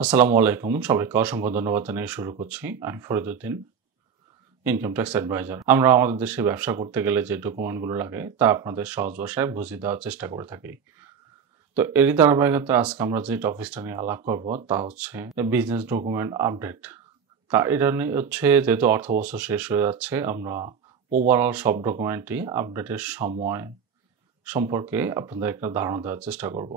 আসসালামু আলাইকুম। সবাইকে অসংখ্য ধন্যবাদ জানিয়ে শুরু করছি। আমি ফরিদউদ্দিন, ইনকাম ট্যাক্স অ্যাডভাইজার। আমরা আমাদের দেশে ব্যবসা করতে গেলে যে ডকুমেন্টগুলো লাগে তা আপনাদের সহজ ভাষায় বুঝিয়ে দেওয়ার চেষ্টা করে থাকি। তো এরই ধারাবাহিকতায় আজকে আমরা যে টপিকসটা নিয়ে আলাপ করব তা হচ্ছে বিজনেস ডকুমেন্ট আপডেট। তা এটা নিয়ে হচ্ছে যেহেতু অর্থবছর শেষ হয়ে যাচ্ছে, আমরা ওভারঅল সব ডকুমেন্টই আপডেটের সময় সম্পর্কে আপনাদের একটা ধারণা দেওয়ার চেষ্টা করব।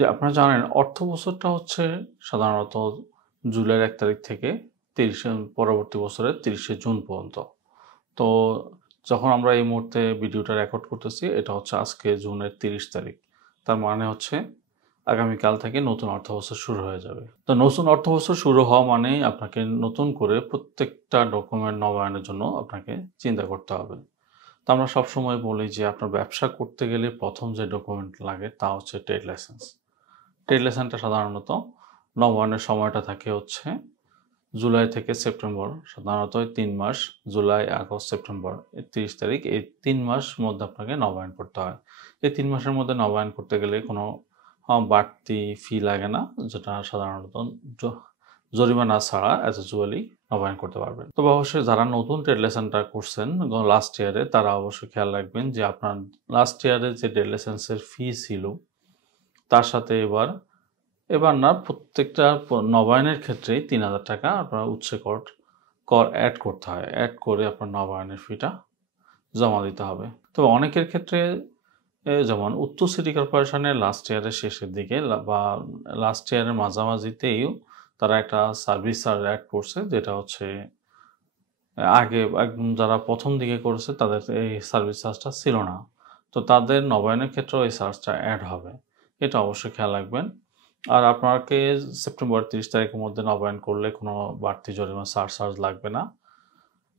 যে আপনারা জানেন অর্থবছরটা হচ্ছে সাধারণত জুলাইয়ের ১ তারিখ থেকে ৩০ পরবর্তী বছরের ৩০শে জুন পর্যন্ত। তো যখন আমরা এই মুহূর্তে ভিডিওটা রেকর্ড করতেছি এটা হচ্ছে আজকে জুনের ৩০ তারিখ। তার মানে হচ্ছে আগামীকাল থেকে নতুন অর্থবছর শুরু হয়ে যাবে। তো নতুন অর্থবছর শুরু হওয়া মানেই আপনাকে নতুন করে প্রত্যেকটা ডকুমেন্ট নবায়নের জন্য আপনাকে চিন্তা করতে হবে। তো আমরা সবসময় বলি যে আপনার ব্যবসা করতে গেলে প্রথম যে ডকুমেন্ট লাগে তা হচ্ছে ট্রেড লাইসেন্স। ট্রেড লাইসেন্সটা সাধারণত নবায়নের সময়টা থাকে হচ্ছে জুলাই থেকে সেপ্টেম্বর, সাধারণত ৩ মাস, জুলাই, আগস্ট, সেপ্টেম্বর, ৩০ তারিখ, এই ৩ মাস মধ্যে আপনাকে নবায়ন করতে হয়। এই ৩ মাসের মধ্যে নবায়ন করতে গেলে কোনো বাড়তি ফি লাগে না, যেটা সাধারণত জ জরিমানা ছাড়া অ্যাজ ইউজুয়ালি নবায়ন করতে পারবেন। তবে অবশ্যই যারা নতুন ট্রেড লাইসেন্সটা করছেন লাস্ট ইয়ারে, তারা অবশ্যই খেয়াল রাখবেন যে আপনার লাস্ট ইয়ারে যে ট্রেড লাইসেন্সের ফি ছিল, তার সাথে এবার না প্রত্যেকটা নবায়নের ক্ষেত্রেই ৳৩,০০০ আপনার উৎসে কর অ্যাড করতে হয়। অ্যাড করে আপনার নবায়নের ফিটা জমা দিতে হবে। তবে অনেকের ক্ষেত্রে যেমন উত্তর সিটি কর্পোরেশনের লাস্ট ইয়ারের শেষের দিকে বা লাস্ট ইয়ারের মাঝামাঝিতেই তারা একটা সার্ভিস চার্জ অ্যাড করছে, যেটা হচ্ছে আগে একদম যারা প্রথম দিকে করেছে তাদের এই সার্ভিস চার্জটা ছিল না। তো তাদের নবায়নের ক্ষেত্রেও এই চার্জটা অ্যাড হবে। এটা অবশ্যই খেয়াল রাখবেন। আর আপনাকে সেপ্টেম্বর ৩০ তারিখের মধ্যে নবায়ন করলে কোনো বাড়তি জরিমানা সারচার্জ লাগবে না।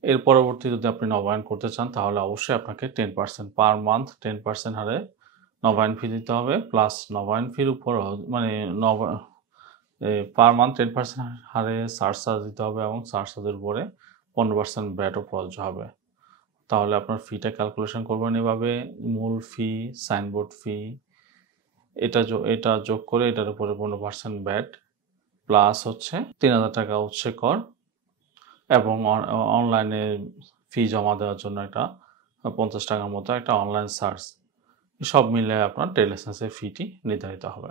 এর পরবর্তী যদি আপনি নবায়ন করতে চান তাহলে অবশ্যই আপনাকে 10% পার মান্থ 10% হারে নবায়ন ফি দিতে হবে। প্লাস নবায়ন ফির উপরও মানে পার মান্থ 10% হারে সারচার্জ দিতে হবে এবং সারচার্জের উপরে 15% ভ্যাটও প্রযোজ্য হবে। তাহলে আপনার ফিটা ক্যালকুলেশন করবেন এভাবে: মূল ফি, সাইনবোর্ড ফি, এটা যোগ করে এটার উপরে 15% ভ্যাট প্লাস হচ্ছে ৳৩,০০০ উৎসে কর এবং অনলাইনে ফি জমা দেওয়ার জন্য একটা ৳৫০ মতো একটা অনলাইন চার্জ। সব মিলে আপনার ট্রেড লাইসেন্সের ফিটি নির্ধারিত হবে।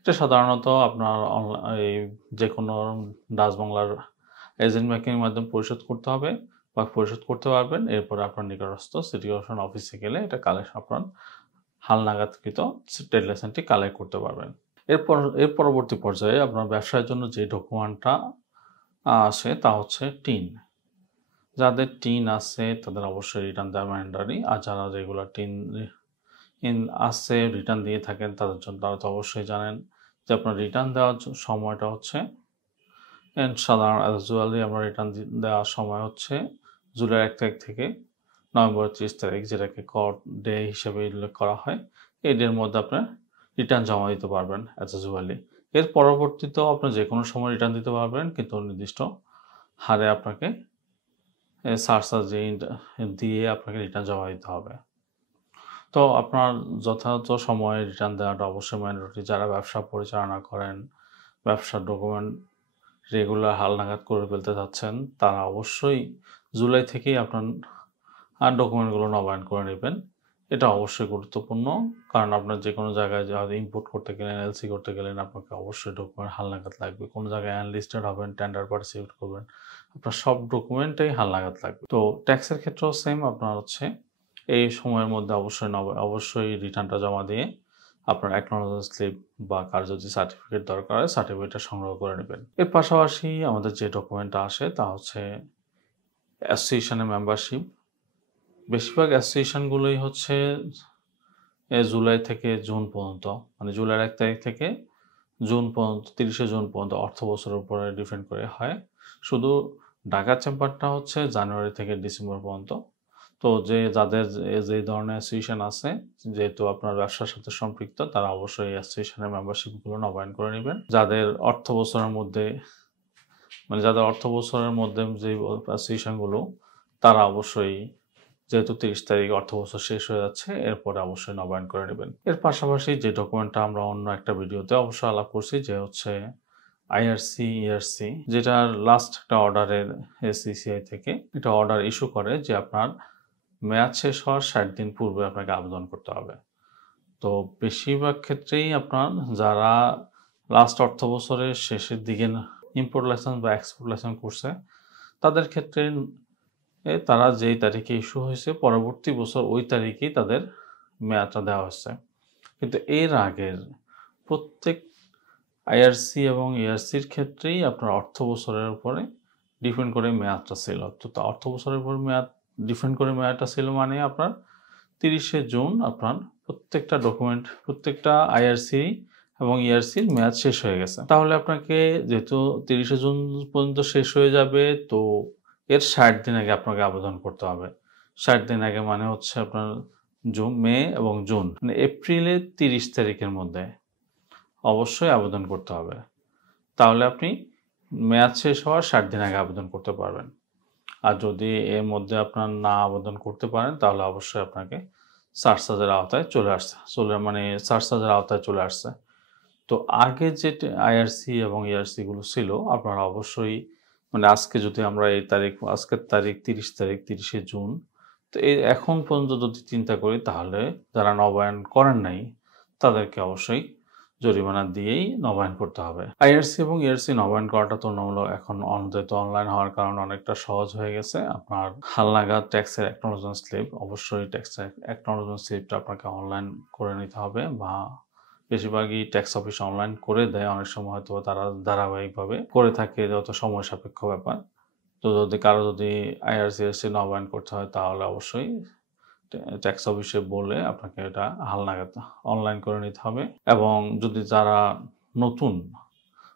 এটা সাধারণত আপনার এই যেকোনো ডাচ বাংলার এজেন্ট ব্যাংকিংয়ের মাধ্যমে পরিশোধ করতে হবে বা পরিশোধ করতে পারবেন। এরপরে আপনার নিকটস্থ সিটি কর্পোরেশন অফিসে গেলে এটা আপনার হালনাগাদকৃত ট্রেড লাইসেন্সটি কালেক্ট করতে পারবেন। এর পরবর্তী পর্যায়ে আপনার ব্যবসার জন্য যে ডকুমেন্টটা আসে তা হচ্ছে টিন। যাদের টিন আছে তাদের অবশ্যই রিটার্ন দেওয়া ম্যান্ডেটরি। আর যারা রেগুলার টিন আছে, রিটার্ন দিয়ে থাকেন, তাদের জন্য তারা তো অবশ্যই জানেন যে আপনার রিটার্ন দেওয়ার সময়টা হচ্ছে সাধারণ ইউজুয়ালি আমরা রিটার্ন দেওয়ার সময় হচ্ছে জুলাই ১ তারিখ থেকে নভেম্বর ৩০ তারিখ, যেটাকে কর ডে হিসেবে উল্লেখ করা হয়। এই ডের মধ্যে আপনার রিটার্ন জমা দিতে পারবেন অ্যাজ ইউজুয়ালি। এর পরবর্তীতেও আপনি যে কোনো সময় রিটার্ন দিতে পারবেন, কিন্তু নির্দিষ্ট হারে আপনাকে সারচার্জ দিয়ে আপনাকে রিটার্ন জমা দিতে হবে। তো আপনার যথাযথ সময়ে রিটার্ন দেওয়াটা অবশ্যই ম্যান্ডেটরি। যারা ব্যবসা পরিচালনা করেন, ব্যবসার ডকুমেন্ট রেগুলার হালনাগাদ করে ফেলতে চাচ্ছেন, তারা অবশ্যই জুলাই থেকেই আপনার ডকুমেন্টগুলো নবায়ন করে নেবেন। এটা অবশ্যই গুরুত্বপূর্ণ, কারণ আপনার যে কোনো জায়গায় ইম্পোর্ট করতে গেলেন, এলসি করতে গেলেন, আপনাকে অবশ্যই ডকুমেন্ট হালনাগাদ লাগবে। কোনো জায়গায় আনলিস্টেড হবেন, টেন্ডার পার্টিসিপেট করবেন, আপনার সব ডকুমেন্টেই হালনাগাদ লাগবে। তো ট্যাক্সের ক্ষেত্রেও সেম, আপনার হচ্ছে এই সময়ের মধ্যে অবশ্যই রিটার্নটা জমা দিয়ে আপনার অ্যাকনোলেজমেন্ট স্লিপ বা কার যদি সার্টিফিকেট দরকার হয় সার্টিফিকেটটা সংগ্রহ করে নেবেন। এর পাশাপাশি আমাদের যে ডকুমেন্টটা আসে তা হচ্ছে অ্যাসোসিয়েশনের মেম্বারশিপ। বেশিরভাগ অ্যাসোসিয়েশনগুলোই হচ্ছে জুলাই থেকে জুন পর্যন্ত, মানে জুলাইয়ের ১ তারিখ থেকে জুন পর্যন্ত, ৩০শে জুন পর্যন্ত অর্থ বছরের উপরে ডিপেন্ড করে হয়। শুধু ঢাকা চেম্বারটা হচ্ছে জানুয়ারি থেকে ডিসেম্বর পর্যন্ত। তো যাদের যে ধরনের অ্যাসোসিয়েশন আছে, যেহেতু আপনার ব্যবসার সাথে সম্পৃক্ত, তারা অবশ্যই এই অ্যাসোসিয়েশনের মেম্বারশিপগুলো নবায়ন করে নেবেন। যাদের অর্থ বছরের মধ্যে যে অ্যাসোসিয়েশনগুলো, তারা অবশ্যই, যেহেতু 30 তারিখ অর্থ বছর শেষ হয়ে যাচ্ছে, এরপরে অবশ্যই নবায়ন করে নেবেন। এর পাশাপাশি যে ডকুমেন্টটা আমরা অন্য একটা ভিডিওতে অবশ্যই আলাপ করছি, যে হচ্ছে আইআরসি, ইআরসি, যেটার লাস্ট একটা অর্ডারের এসিসিআই থেকে এটা অর্ডার ইস্যু করে যে আপনার মেয়াদ শেষ হওয়ার 60 দিন পূর্বে আপনাকে আবেদন করতে হবে। তো বেশিরভাগ ক্ষেত্রেই আপনার যারা লাস্ট অর্থ বছরের শেষের দিকে ইম্পোর্ট লাইসেন্স বা এক্সপোর্ট লাইসেন্স করছে, তাদের ক্ষেত্রে তারা যেই তারিখে ইস্যু হয়েছে পরবর্তী বছর ওই তারিখেই তাদের মেয়াদটা দেওয়া হচ্ছে। কিন্তু এর আগের প্রত্যেক আইআরসি এবং ইআরসির ক্ষেত্রেই আপনার অর্থ বছরের উপরে ডিপেন্ড করে মেয়াদটা ছিল। তো অর্থ বছরের উপর মেয়াদ ডিপেন্ড করে মেয়াদটা ছিল, মানে আপনার 30শে জুন আপনার প্রত্যেকটা আইআরসি এবং ইআরসির মেয়াদ শেষ হয়ে গেছে। তাহলে আপনাকে, যেহেতু 30শে জুন পর্যন্ত শেষ হয়ে যাবে, তো এর 60 দিন আগে আপনাকে আবেদন করতে হবে। 60 দিন আগে মানে হচ্ছে আপনার মে এবং জুন, মানে এপ্রিলের 30 তারিখের মধ্যে অবশ্যই আবেদন করতে হবে। তাহলে আপনি মেয়াদ শেষ হওয়ার 60 দিন আগে আবেদন করতে পারবেন। আর যদি এর মধ্যে আপনার না আবেদন করতে পারেন, তাহলে অবশ্যই আপনাকে সারচার্জের আওতায় চলে আসছে। তো আগে যে আইআরসি এবং ইআরসিগুলো ছিল, আপনারা অবশ্যই, মানে আজকের তারিখ 30শে জুন, তো এখন পর্যন্ত যদি চিন্তা করি, তাহলে যারা নবায়ন করেন নাই তাদেরকে অবশ্যই জরিমানা দিয়েই নবায়ন করতে হবে। আইআরসি এবং ইআরসি নবায়ন করাটা তুলনামূলক এখন অনলাইন হওয়ার কারণে অনেকটা সহজ হয়ে গেছে। আপনার হালনাগাদ ট্যাক্সের অ্যাকনোলেজমেন্ট স্লিপ, অবশ্যই ট্যাক্সের অ্যাকনোলেজমেন্ট স্লিপটা আপনাকে অনলাইন করে নিতে হবে, বা বেশিরভাগই ট্যাক্স অফিস অনলাইন করে দেয়। অনেক সময় হয়তো তারা ধারাবাহিকভাবে করে থাকে, যত সময় সাপেক্ষ ব্যাপার। তো কারো যদি আইআরসি নবায়ন করতে হয়, তাহলে অবশ্যই ট্যাক্স অফিসে বলে আপনাকে এটা হালনাগাদ অনলাইন করে নিতে হবে। এবং যদি যারা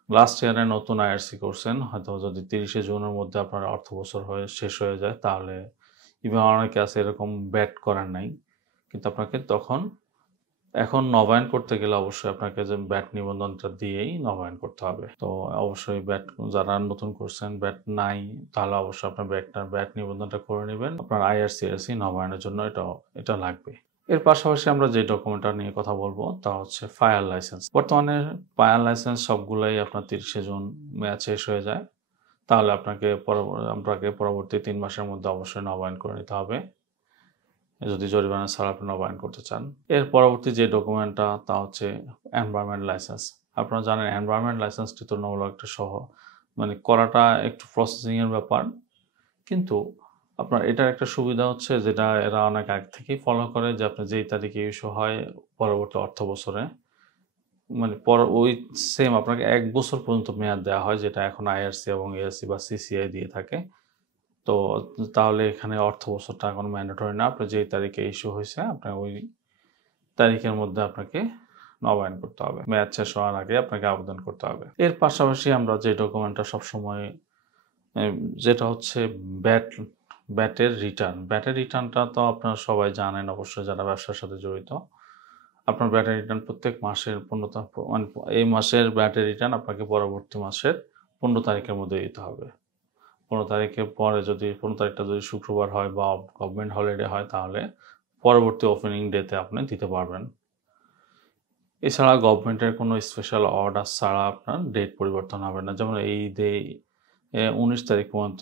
লাস্ট ইয়ারে নতুন আইআরসি করছেন, হয়তো যদি 30শে জুনের মধ্যে আপনার অর্থ বছর শেষ হয়ে যায়, তাহলে অনেকে আছে এরকম ব্যাট করেন নাই, কিন্তু আপনাকে এখন নবায়ন করতে গেলে অবশ্যই আপনাকে যে ব্যাট নিবন্ধনটা দিয়েই নবায়ন করতে হবে। তো অবশ্যই যারা নতুন করছেন, ব্যাট নাই, তাহলে অবশ্যই আপনার ব্যাট নিবন্ধনটা করে নেবেন। আপনার আইআরসি নবায়নের জন্য এটা লাগবে। এর পাশাপাশি আমরা যে ডকুমেন্টটা নিয়ে কথা বলবো, তা হচ্ছে ফায়ার লাইসেন্স। বর্তমানে ফায়ার লাইসেন্স সবগুলাই আপনার 30শে জুন মেয়াদ শেষ হয়ে যায়। তাহলে আপনাকে পরবর্তী 3 মাসের মধ্যে অবশ্যই নবায়ন করে নিতে হবে, যদি জরিমানা ছাড়া আপনি নবায়ন করতে চান। এর পরবর্তী যে ডকুমেন্টটা, তা হচ্ছে এনভায়রনমেন্ট লাইসেন্স। আপনারা জানেন এনভায়রনমেন্ট লাইসেন্সটি তুলনামূলক একটা মানে করাটা একটু প্রসেসিংয়ের ব্যাপার, কিন্তু আপনার এটার একটা সুবিধা হচ্ছে, যেটা এরা অনেক আগে থেকেই ফলো করে, যে আপনার যেই তারিখে ইস্যু হয় পরবর্তী অর্থ বছরে, মানে ওই সেম আপনাকে 1 বছর পর্যন্ত মেয়াদ দেওয়া হয়, যেটা এখন আইআরসি এবং এআরসি বা সিসিআই দিয়ে থাকে। তো তাহলে এখানে অর্থ বছরটা এখন ম্যান্ডেটরি না, আপনার যেই তারিখে ইস্যু হয়েছে আপনার ওই তারিখের মধ্যে আপনাকে নবায়ন করতে হবে। মেয়াদ শেষ হওয়ার আগে আপনাকে আবেদন করতে হবে। এর পাশাপাশি আমরা যে ডকুমেন্টটা সবসময়, যেটা হচ্ছে ব্যাটের রিটার্নটা তো আপনারা সবাই জানেন অবশ্যই, যারা ব্যবসার সাথে জড়িত। আপনার ব্যাটের রিটার্ন প্রত্যেক মাসের 15 মানে এই মাসের ব্যাটের রিটার্ন আপনাকে পরবর্তী মাসের 15 তারিখের মধ্যে দিতে হবে। 15 তারিখের পরে, যদি 15 তারিখটা যদি শুক্রবার হয় বা গভর্নমেন্ট হলিডে হয়, তাহলে পরবর্তী ওপেনিং ডেতে আপনি দিতে পারবেন। এছাড়া গভর্নমেন্টের কোনো স্পেশাল অর্ডার ছাড়া আপনার ডেট পরিবর্তন হবে না। যেমন এই 19 তারিখ পর্যন্ত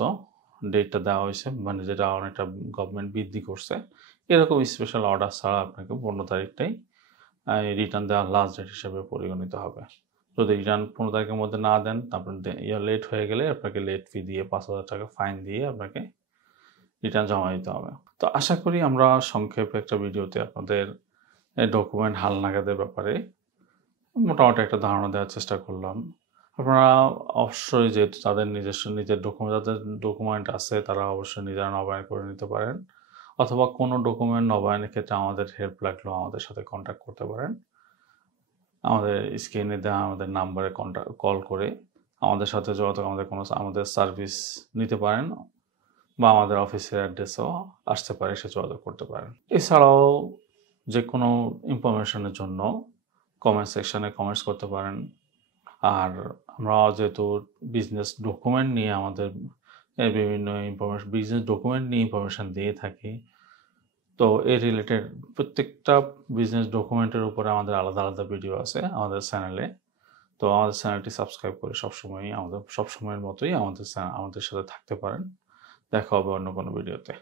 ডেটটা দেওয়া হয়েছে, মানে যেটা অনেকটা গভর্নমেন্ট বৃদ্ধি করছে, এরকম স্পেশাল অর্ডার ছাড়া আপনাকে 15 তারিখটাই রিটার্ন দেওয়ার লাস্ট ডেট হিসেবে পরিগণিত হবে। যদি রিটার্ন 15 তারিখের মধ্যে না দেন, আপনার লেট হয়ে গেলে আপনাকে লেট ফি দিয়ে 5,000 টাকা ফাইন দিয়ে আপনাকে রিটার্ন জমা দিতে হবে। তো আশা করি আমরা সংক্ষেপে একটা ভিডিওতে আপনাদের ডকুমেন্ট হালনাগাদের ব্যাপারে মোটামুটি একটা ধারণা দেওয়ার চেষ্টা করলাম। আপনারা অবশ্যই, যেহেতু নিজের ডকুমেন্ট আছে, তারা অবশ্যই নিজেরা নবায়ন করে নিতে পারেন, অথবা কোনো ডকুমেন্ট নবায়নের ক্ষেত্রে আমাদের হেল্প লাগলেও আমাদের সাথে কন্ট্যাক্ট করতে পারেন। আমাদের স্ক্রিনে দেওয়া আমাদের নাম্বারে কল করে আমাদের সাথে আমাদের সার্ভিস নিতে পারেন। বা আমাদের অফিসের অ্যাড্রেসেও আসতে পারে, এসে যোগাযোগ করতে পারেন। এছাড়াও যে কোনো ইনফরমেশনের জন্য কমেন্ট সেকশনে কমেন্টস করতে পারেন। আর আমরা যেহেতু বিজনেস ডকুমেন্ট নিয়ে আমাদের বিভিন্ন বিজনেস ডকুমেন্ট নিয়ে ইনফরমেশন দিয়ে থাকি, তো এই রিলেটেড প্রত্যেকটা বিজনেস ডকুমেন্টের উপরে আমাদের আলাদা আলাদা ভিডিও আছে আমাদের চ্যানেলে। তো আমাদের চ্যানেলটি সাবস্ক্রাইব করে সবসময়ের মতোই আমাদের সাথে থাকতে পারেন। দেখা হবে অন্য কোনো ভিডিওতে।